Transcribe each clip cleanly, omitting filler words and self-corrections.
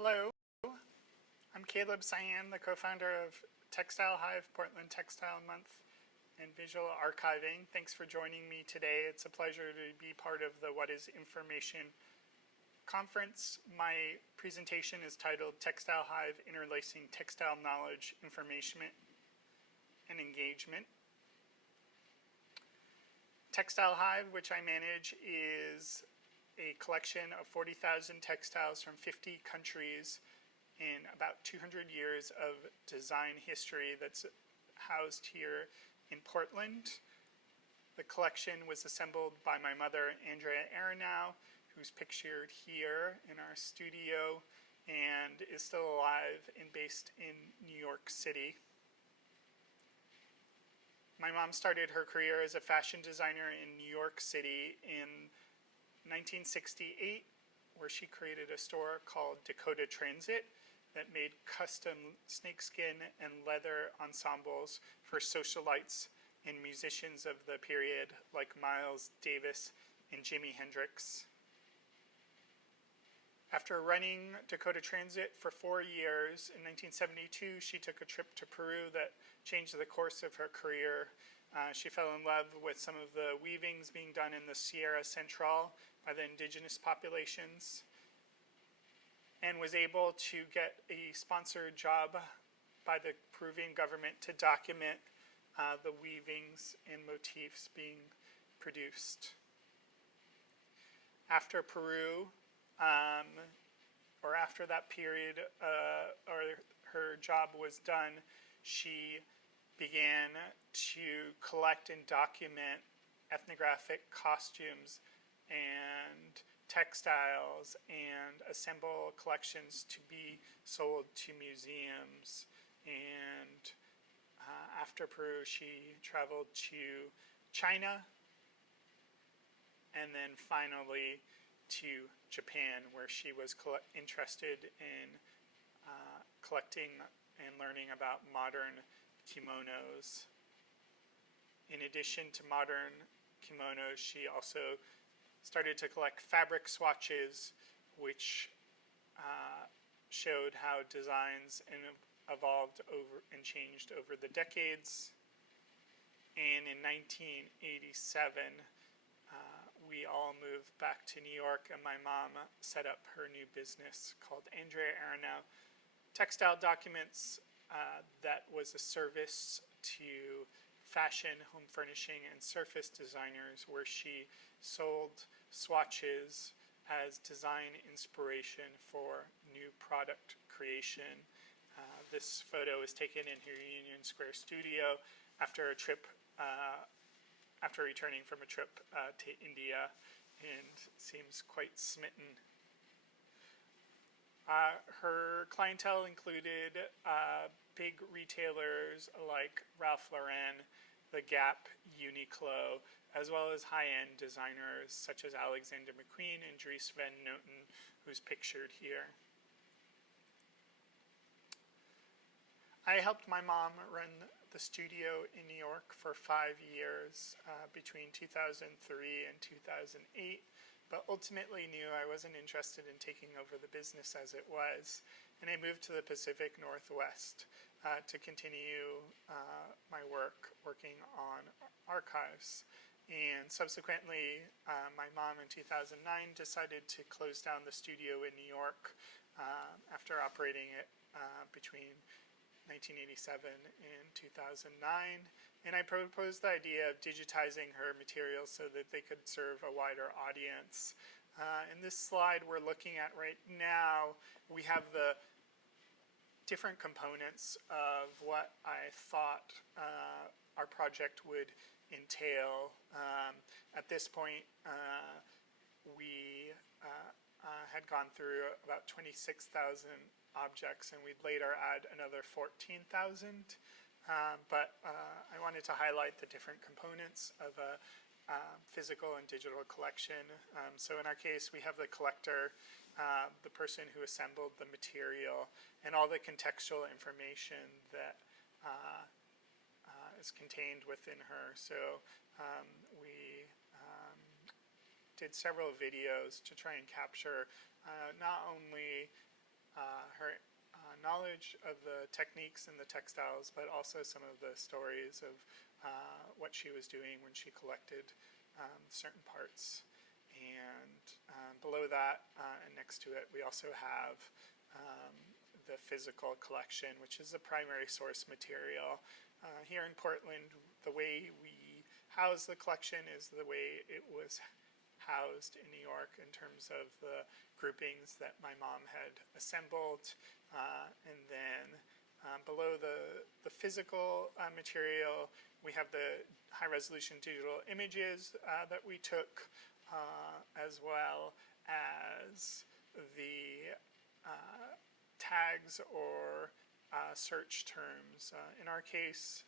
Hello, I'm Caleb Sayan, the co-founder of Textile Hive, Portland Textile Month, and Visual Archiving. Thanks for joining me today. It's a pleasure to be part of the What is Information conference. My presentation is titled Textile Hive, Interlacing Textile Knowledge, Information, and Engagement. Textile Hive, which I manage, is a collection of 40,000 textiles from 50 countries in about 200 years of design history that's housed here in Portland. The collection was assembled by my mother, Andrea Aronow, who's pictured here in our studio and is still alive and based in New York City. My mom started her career as a fashion designer in New York City in 1968, where she created a store called Dakota Transit that made custom snakeskin and leather ensembles for socialites and musicians of the period like Miles Davis and Jimi Hendrix. After running Dakota Transit for 4 years, in 1972, she took a trip to Peru that changed the course of her career. She fell in love with some of the weavings being done in the Sierra Central by the indigenous populations, and was able to get a sponsored job by the Peruvian government to document the weavings and motifs being produced. After Peru, or after that period, or her job was done, she began to collect and document ethnographic costumes and textiles and assemble collections to be sold to museums. And after Peru, she traveled to China and then finally to Japan, where she was interested in collecting and learning about modern kimonos. In addition to modern kimonos, she also started to collect fabric swatches, which showed how designs evolved over and changed over the decades. And in 1987, we all moved back to New York, and my mom set up her new business called Andrea Aronow Textile Documents. That was a service to fashion, home furnishing, and surface designers, where she sold swatches as design inspiration for new product creation. This photo was taken in her Union Square studio after a trip, after returning from a trip to India, and seems quite smitten. Her clientele included big retailers like Ralph Lauren, The Gap, Uniqlo, as well as high-end designers such as Alexander McQueen and Dries Van Noten, who's pictured here. I helped my mom run the studio in New York for 5 years, between 2003 and 2008, but ultimately knew I wasn't interested in taking over the business as it was, and I moved to the Pacific Northwest to continue my work working on archives. And subsequently, my mom in 2009 decided to close down the studio in New York after operating it between 1987 and 2009, and I proposed the idea of digitizing her materials so that they could serve a wider audience. In this slide we're looking at right now, we have the different components of what I thought our project would entail. At this point, we had gone through about 26,000 objects, and we'd later add another 14,000. But I wanted to highlight the different components of a physical and digital collection. So in our case, we have the collector, the person who assembled the material, and all the contextual information that is contained within her. So we did several videos to try and capture not only knowledge of the techniques and the textiles, but also some of the stories of what she was doing when she collected certain parts. And below that, and next to it, we also have the physical collection, which is the primary source material. Here in Portland, the way we house the collection is the way it was housed in New York in terms of the groupings that my mom had assembled. And then below the physical material, we have the high-resolution digital images that we took, as well as the tags or search terms. In our case,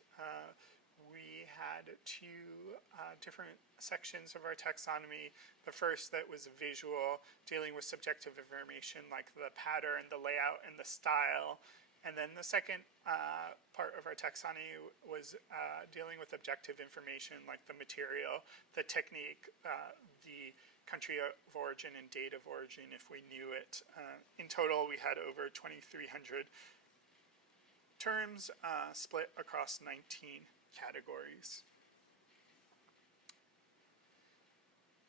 we had two different sections of our taxonomy. The first that was visual, dealing with subjective information like the pattern, the layout, and the style. And then the second part of our taxonomy was dealing with objective information like the material, the technique, the country of origin and date of origin if we knew it. In total, we had over 2,300 terms split across 19 categories.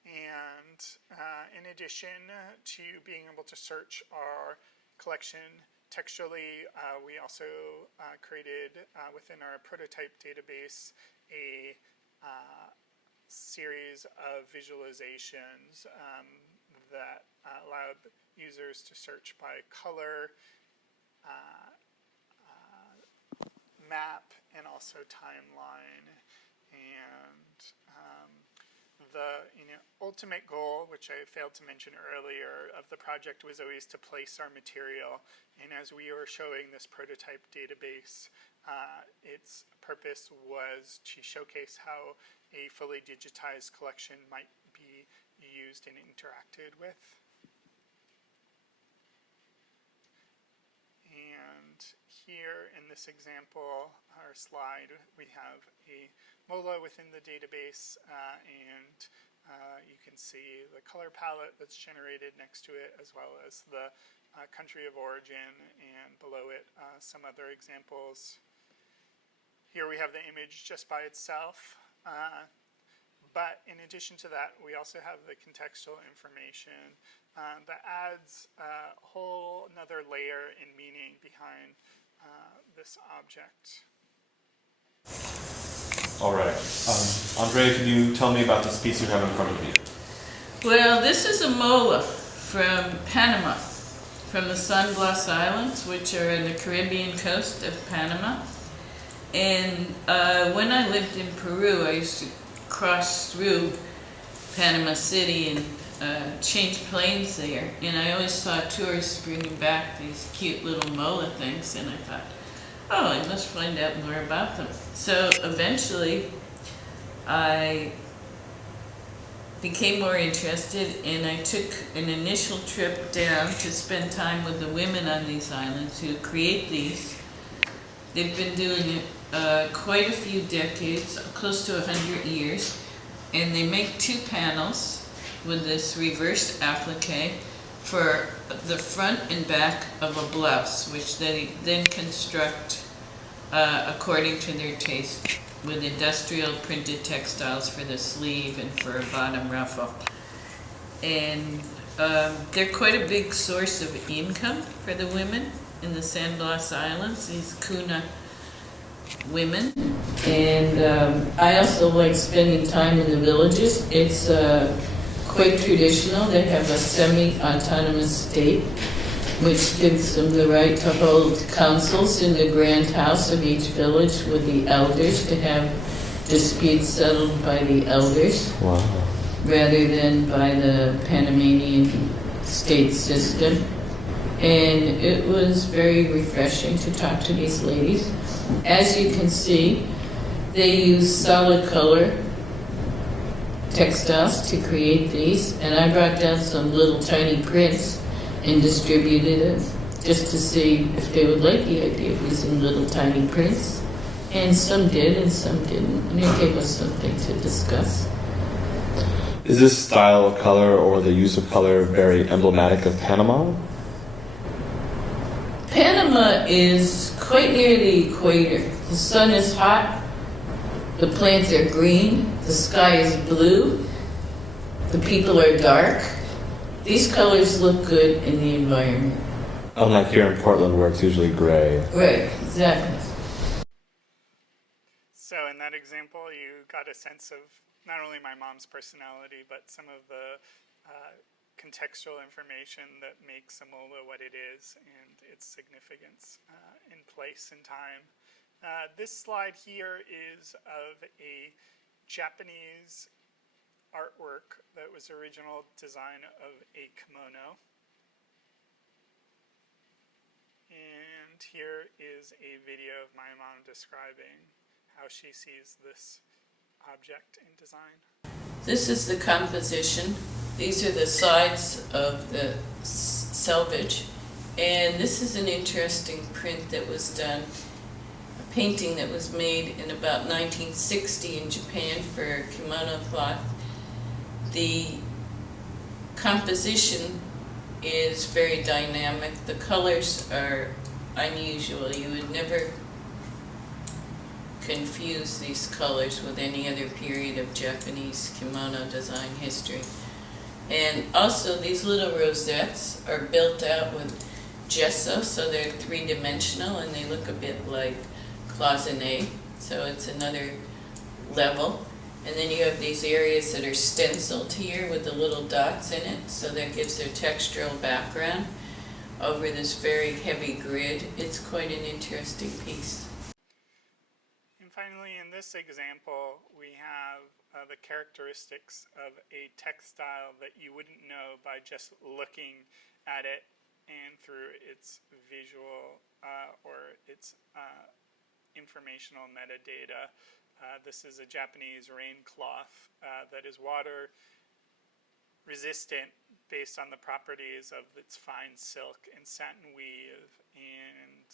And in addition to being able to search our collection textually, we also created within our prototype database a series of visualizations that allowed users to search by color, map, and also timeline. And the ultimate goal, which I failed to mention earlier, of the project was always to place our material. And as we were showing this prototype database, its purpose was to showcase how a fully digitized collection might be used and interacted with. And here in this example, our slide, we have a MOLA within the database, and you can see the color palette that's generated next to it, as well as the country of origin, and below it some other examples. Here we have the image just by itself, but in addition to that, we also have the contextual information that adds a whole another layer in meaning behind this object. All right. Andre, can you tell me about this piece you have in front of you? Well, this is a mola from Panama, from the San Blas Islands, which are in the Caribbean coast of Panama. And when I lived in Peru, I used to cross through Panama City and change planes there. And I always saw tourists bringing back these cute little mola things, and I thought, oh, I must find out more about them. So eventually, I became more interested, and I took an initial trip down to spend time with the women on these islands who create these. They've been doing it quite a few decades, close to 100 years, and they make two panels with this reverse applique for the front and back of a blouse, which they then construct according to their taste, with industrial printed textiles for the sleeve and for a bottom ruffle. And they're quite a big source of income for the women in the San Blas Islands, these Kuna women. And I also like spending time in the villages. It's quite traditional. They have a semi-autonomous state, which gives them the right to hold councils in the grand house of each village with the elders to have disputes settled by the elders. Wow. Rather than by the Panamanian state system. And it was very refreshing to talk to these ladies. As you can see, they use solid color textiles to create these, and I brought down some little tiny prints and distributed it just to see if they would like the idea of using little tiny prints. And some did and some didn't, and it gave us something to discuss. Is this style of color or the use of color very emblematic of Panama? Panama is quite near the equator. The sun is hot, the plants are green, the sky is blue, the people are dark. These colors look good in the environment. Unlike here in Portland, where it's usually gray. Right, exactly. So in that example, you got a sense of not only my mom's personality, but some of the contextual information that makes Samola what it is and its significance in place and time. This slide here is of a Japanese artwork that was the original design of a kimono. And here is a video of my mom describing how she sees this object in design. This is the composition. These are the sides of the selvage. And this is an interesting print that was done, a painting that was made in about 1960 in Japan for kimono cloth. The composition is very dynamic. The colors are unusual. You would never confuse these colors with any other period of Japanese kimono design history. And also these little rosettes are built out with gesso, so they're three-dimensional and they look a bit like cloisonne, so it's another level. And then you have these areas that are stenciled here with the little dots in it, so that gives their textural background over this very heavy grid. It's quite an interesting piece. And finally, in this example, we have the characteristics of a textile that you wouldn't know by just looking at it and through its visual or its informational metadata. This is a Japanese rain cloth that is water resistant based on the properties of its fine silk and satin weave. And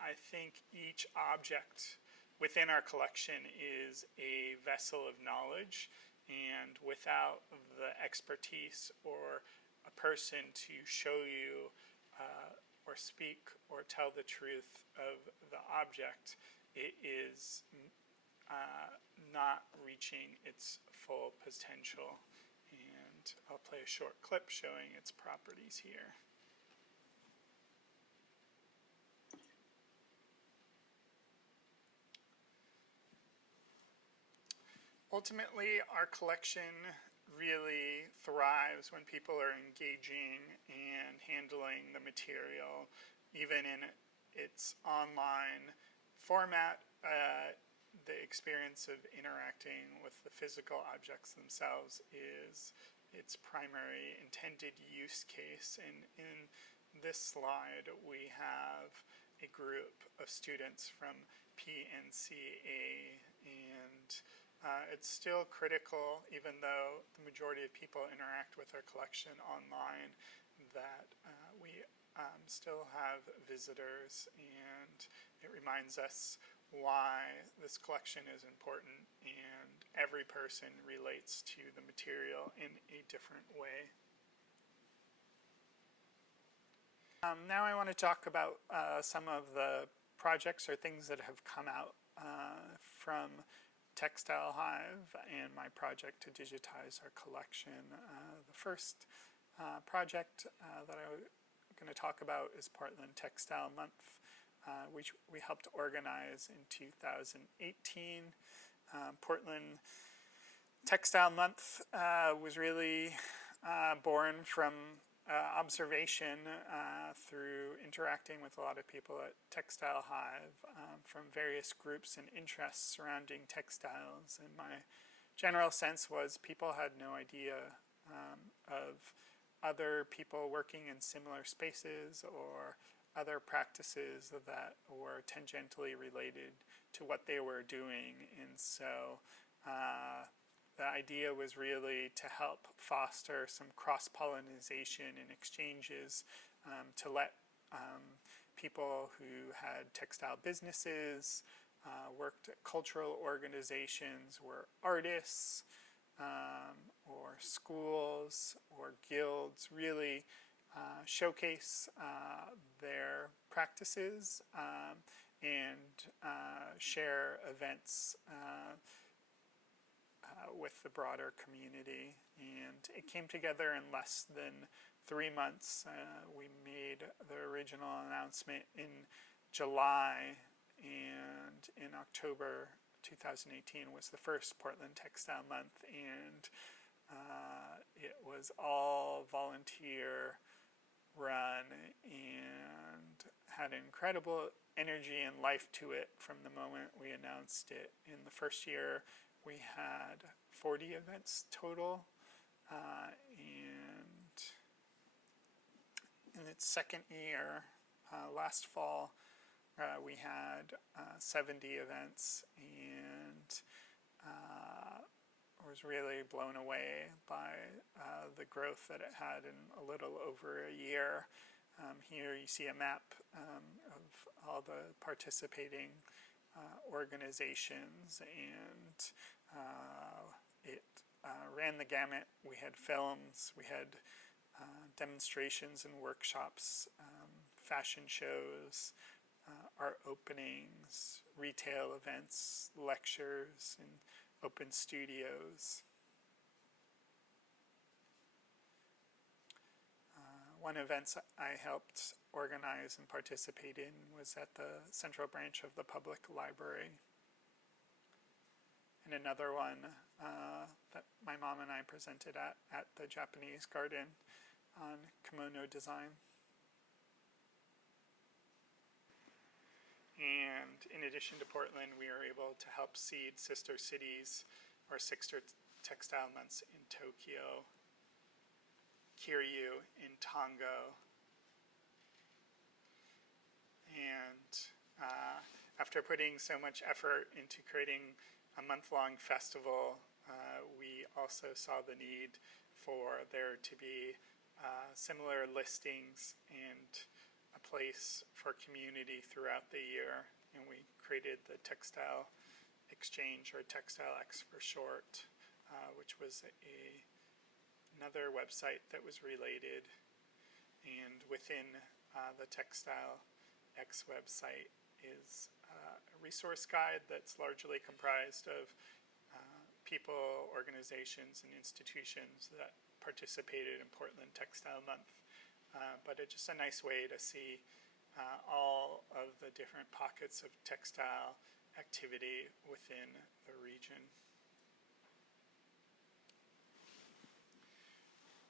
I think each object within our collection is a vessel of knowledge, and without the expertise or a person to show you or speak or tell the truth of the object, it is not reaching its full potential. And I'll play a short clip showing its properties here. Ultimately, our collection really thrives when people are engaging and handling the material, even in its online format. The experience of interacting with the physical objects themselves is its primary intended use case. And in this slide, we have a group of students from PNCA, and it's still critical, even though the majority of people interact with our collection online, that we still have visitors, and it reminds us why this collection is important, and every person relates to the material in a different way. Now I want to talk about some of the projects or things that have come out from Textile Hive and my project to digitize our collection. The first project that I'm going to talk about is Portland Textile Month, which we helped organize in 2018. Portland Textile Month was really born from observation through interacting with a lot of people at Textile Hive from various groups and interests surrounding textiles. And my general sense was people had no idea of other people working in similar spaces or other practices that were tangentially related to what they were doing. And so the idea was really to help foster some cross-pollination and exchanges to let people who had textile businesses, worked at cultural organizations, were artists, or schools or guilds, really showcase their practices and share events with the broader community. And it came together in less than 3 months. We made the original announcement in July, and in October 2018 was the first Portland Textile Month, and it was all volunteer run and had incredible energy and life to it from the moment we announced it. In the first year, we had 40 events total, and in its second year, last fall, we had 70 events, and was really blown away by the growth that it had in a little over a year. Here you see a map of all the participating organizations, and it ran the gamut. We had films, we had demonstrations and workshops, fashion shows, art openings, retail events, lectures, and open studios. One event I helped organize and participate in was at the Central Branch of the Public Library. And another one that my mom and I presented at the Japanese Garden on kimono design. And in addition to Portland, we were able to help seed sister cities or sister textile months in Tokyo, Kiryu in Tongo, and after putting so much effort into creating a month-long festival, we also saw the need for there to be similar listings and a place for community throughout the year, and we created the Textile Exchange, or Textile X for short, which was another website that was related. And within the Textile X website is a resource guide that's largely comprised of people, organizations, and institutions that participated in Portland Textile Month. But it's just a nice way to see all of the different pockets of textile activity within the region.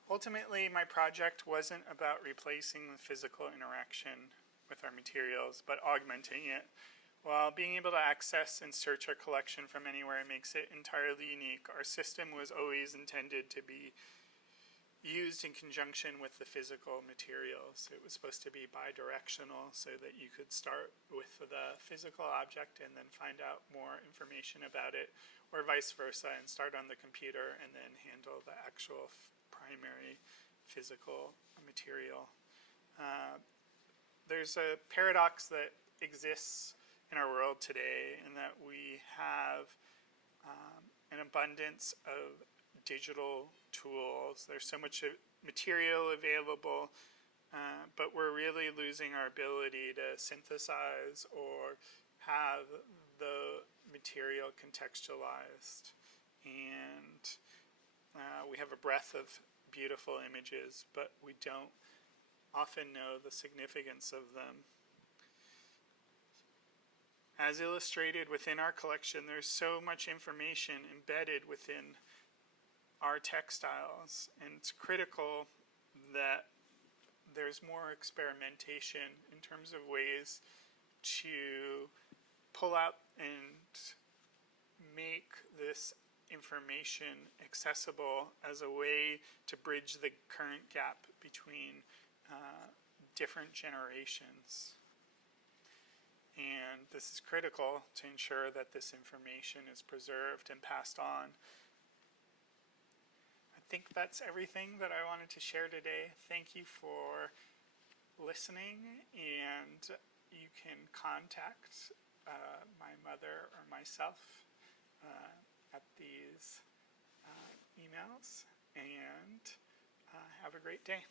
Ultimately, my project wasn't about replacing the physical interaction with our materials, but augmenting it. While being able to access and search our collection from anywhere makes it entirely unique, our system was always intended to be used in conjunction with the physical materials. It was supposed to be bi-directional, so that you could start with the physical object and then find out more information about it, or vice versa, and start on the computer and then handle the actual primary physical material. There's a paradox that exists in our world today, in that we have an abundance of digital tools. There's so much material available, but we're really losing our ability to synthesize or have the material contextualized. And we have a breadth of beautiful images, but we don't often know the significance of them. As illustrated within our collection, there's so much information embedded within our textiles, and it's critical that there's more experimentation in terms of ways to pull out and make this information accessible as a way to bridge the current gap between different generations. And this is critical to ensure that this information is preserved and passed on. I think that's everything that I wanted to share today. Thank you for listening, and you can contact my mother or myself at these emails, and have a great day.